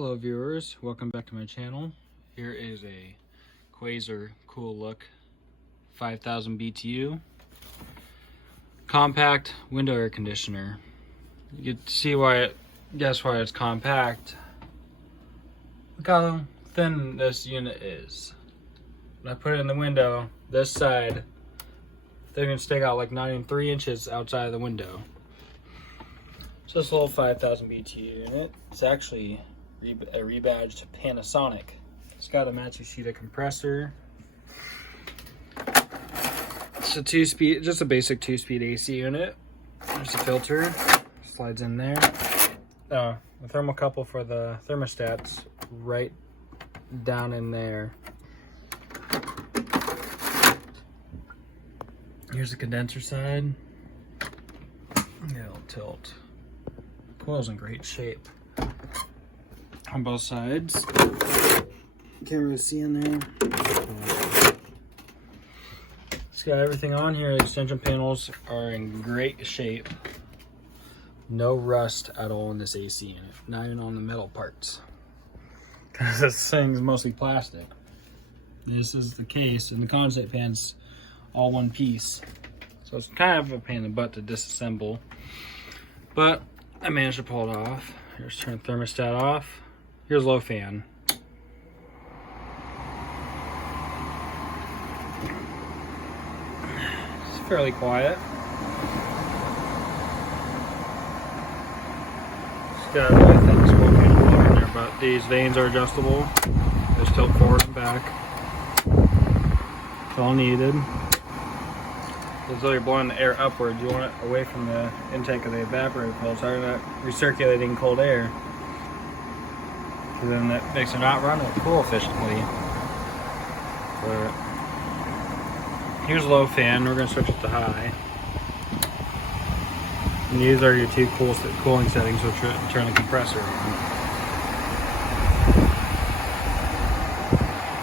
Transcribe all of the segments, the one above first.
Hello viewers, welcome back to my channel. Here is a Quasar Cool Look 5000 BTU compact window air conditioner. You can see guess why it's compact. Look how thin this unit is. When I put it in the window, this side, they're gonna stick out like 9 and 3 inches outside of the window. So this little 5000 BTU unit, it's actually a rebadged Panasonic. It's got a matching sheet of compressor. It's a 2-speed, just a basic 2-speed AC unit. There's a filter, slides in there. The thermocouple for the thermostat's right down in there. Here's the condenser side. It'll tilt. Coil's in great shape on both sides. Can't really see in there. It's got everything on here. The extension panels are in great shape. No rust at all in this AC unit. Not even on the metal parts. Because this thing's mostly plastic. This is the case, and the condensate pan's all one piece. So it's kind of a pain in the butt to disassemble. But I managed to pull it off. Here's turn the thermostat off. Here's low fan. It's fairly quiet. It's got a really thin smoke blower in there, but these vanes are adjustable. They tilt forward and back. It's all needed. As though you're blowing the air upward, you want it away from the intake of the evaporator coil, so you're not recirculating cold air. And then that makes it not run or cool efficiently. But here's low fan. We're going to switch it to high. And these are your two cooling settings, which turn the compressor on.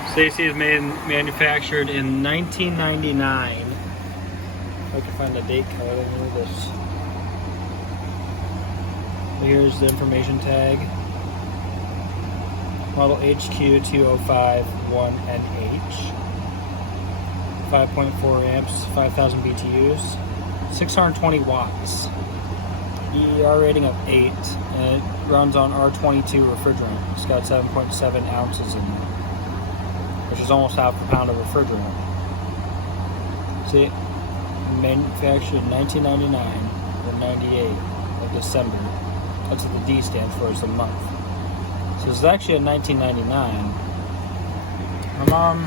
This AC is manufactured in 1999. I can find the date code under this. Here's the information tag. Model HQ2051NH. 5.4 amps, 5000 BTUs, 620 watts. ER rating of 8, and it runs on R22 refrigerant. It's got 7.7 ounces in there, which is almost half a pound of refrigerant. See? Manufactured in 1999 or 98 of December. That's what the D stands for, it's a month. So it's actually in 1999. My mom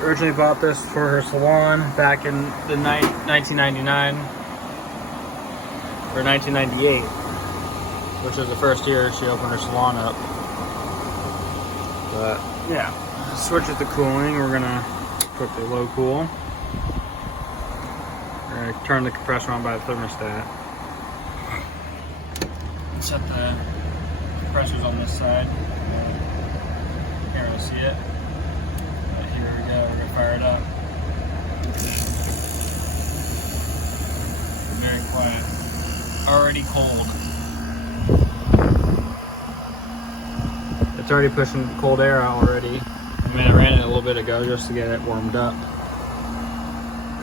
originally bought this for her salon back in the 1999 or 1998, which was the first year she opened her salon up. But yeah, switch it to cooling. We're gonna put the low cool. Turn the compressor on by the thermostat. Set the compressors on this side. Can't really see it. But here we go. We're gonna fire it up. Very quiet. Already cold. It's already pushing cold air out already. I mean, I ran it a little bit ago just to get it warmed up.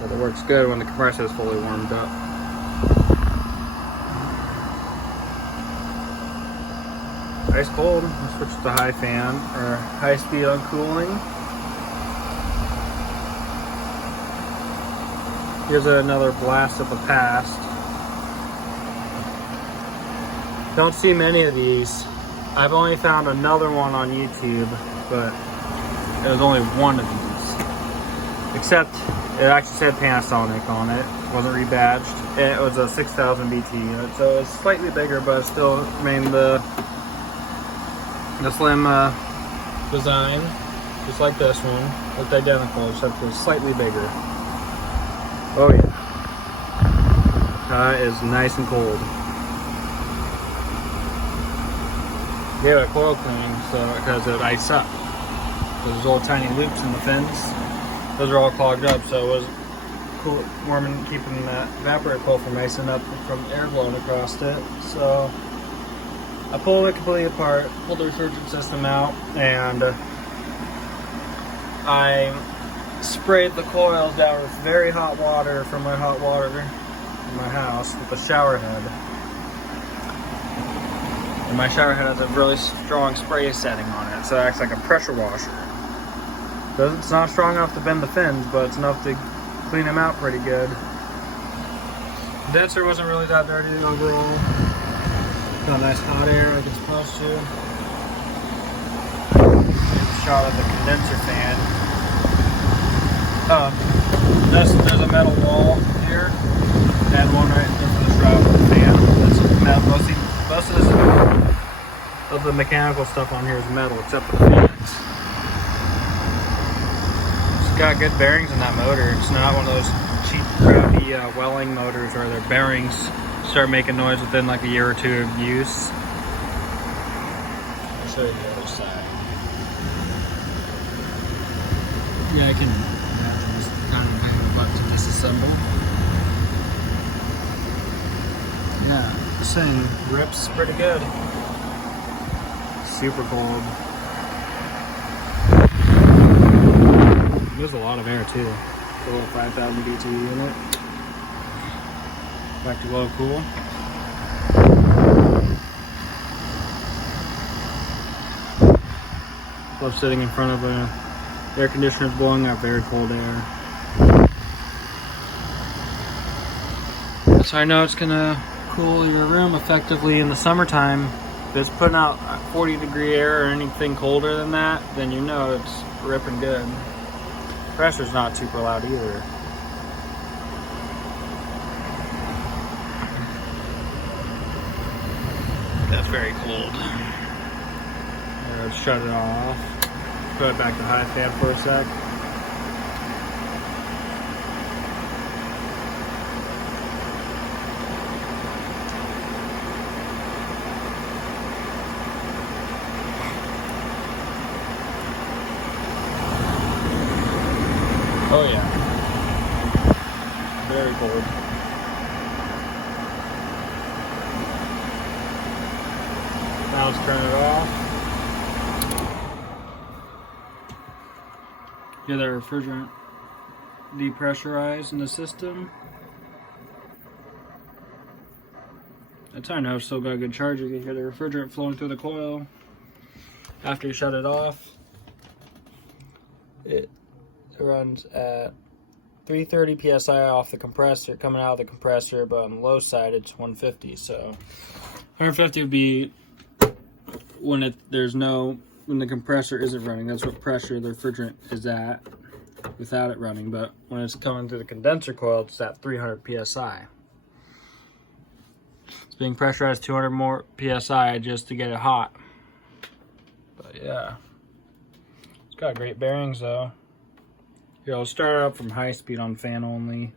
It works good when the compressor is fully warmed up. Ice cold. Let's switch to high fan or high speed on cooling. Here's another blast of the past. Don't see many of these. I've only found another one on YouTube, but it was only one of these. Except it actually said Panasonic on it. It wasn't rebadged. It was a 6000 BT unit, so it's slightly bigger, but it still remained the slim design, just like this one. Looked identical, except it was slightly bigger. Oh yeah, it is nice and cold. Gave it a coil clean, so because it iced up. There's little tiny loops in the fins. Those are all clogged up, so it was cool, warming, keeping that evaporator coil from icing up from air blowing across it. So I pulled it completely apart, pulled the refrigerant system out, and I sprayed the coils down with very hot water from my hot water in my house with a shower head. And my shower head has a really strong spray setting on it, so it acts like a pressure washer. It's not strong enough to bend the fins, but it's enough to clean them out pretty good. The condenser wasn't really that dirty overall. Got nice hot air like it's supposed to. Here's a shot of the condenser fan. There's a metal wall here, and one right in front of the shroud of the fan. That's metal. Most of the mechanical stuff on here is metal, except for the fans. It's got good bearings in that motor. It's not one of those cheap, crappy Welling motors where their bearings start making noise within like a year or two of use. I'll show you the other side. Yeah, I can just kind of hang the button to disassemble. Yeah, this thing rips pretty good. Super cold. There's a lot of air too. It's a little 5,000 BTU unit. Back to low cool. Love sitting in front of a air conditioner blowing out very cold air. So I know it's gonna cool your room effectively in the summertime. If it's putting out 40-degree air or anything colder than that, then you know it's ripping good. Pressure's not super loud either. That's very cold. Let's shut it off. Put it back to high fan for a sec. Oh yeah. Very cold. Now let's turn it off. Get that refrigerant depressurized in the system. That's how I know it's still got a good charge. You can hear the refrigerant flowing through the coil. After you shut it off, it runs at 330 psi off the compressor, coming out of the compressor, but on the low side it's 150. So 150 would be when the compressor isn't running. That's what pressure the refrigerant is at without it running. But when it's coming through the condenser coil, it's at 300 psi. It's being pressurized 200 more psi just to get it hot. But yeah, it's got great bearings though. Here, I'll start up from high speed on fan only.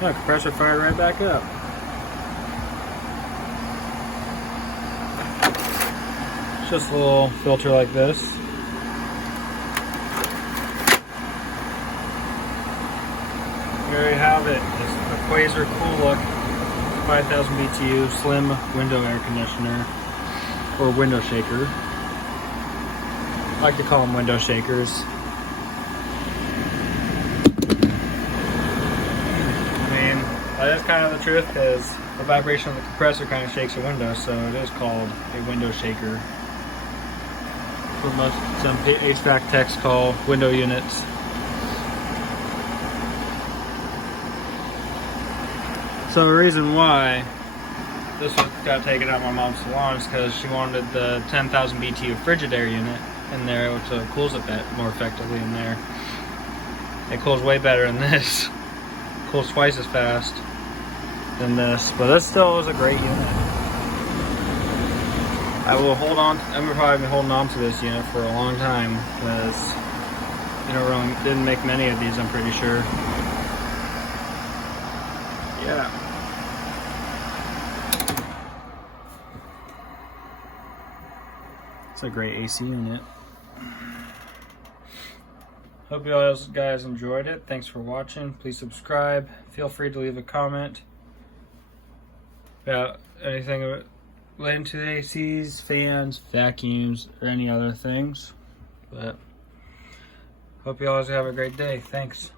Yeah, compressor fired right back up. It's just a little filter like this. There you have it. It's the Quasar Cool Look 5,000 BTU slim window air conditioner. Or window shaker. I like to call them window shakers. I mean, that is kind of the truth, because the vibration of the compressor kind of shakes a window, so it is called a window shaker. What some HVAC techs call window units. So the reason why this one got taken out of my mom's salon is because she wanted the 10,000 BTU Frigidaire unit in there, which cools a bit more effectively in there. It cools way better than this. It cools twice as fast than this, but this still is a great unit. I will hold on. I'm gonna probably be holding on to this unit for a long time because really didn't make many of these. I'm pretty sure. Yeah. It's a great AC unit. Hope you guys enjoyed it. Thanks for watching. Please subscribe. Feel free to leave a comment about anything related to the ACs, fans, vacuums, or any other things. But hope you always have a great day. Thanks.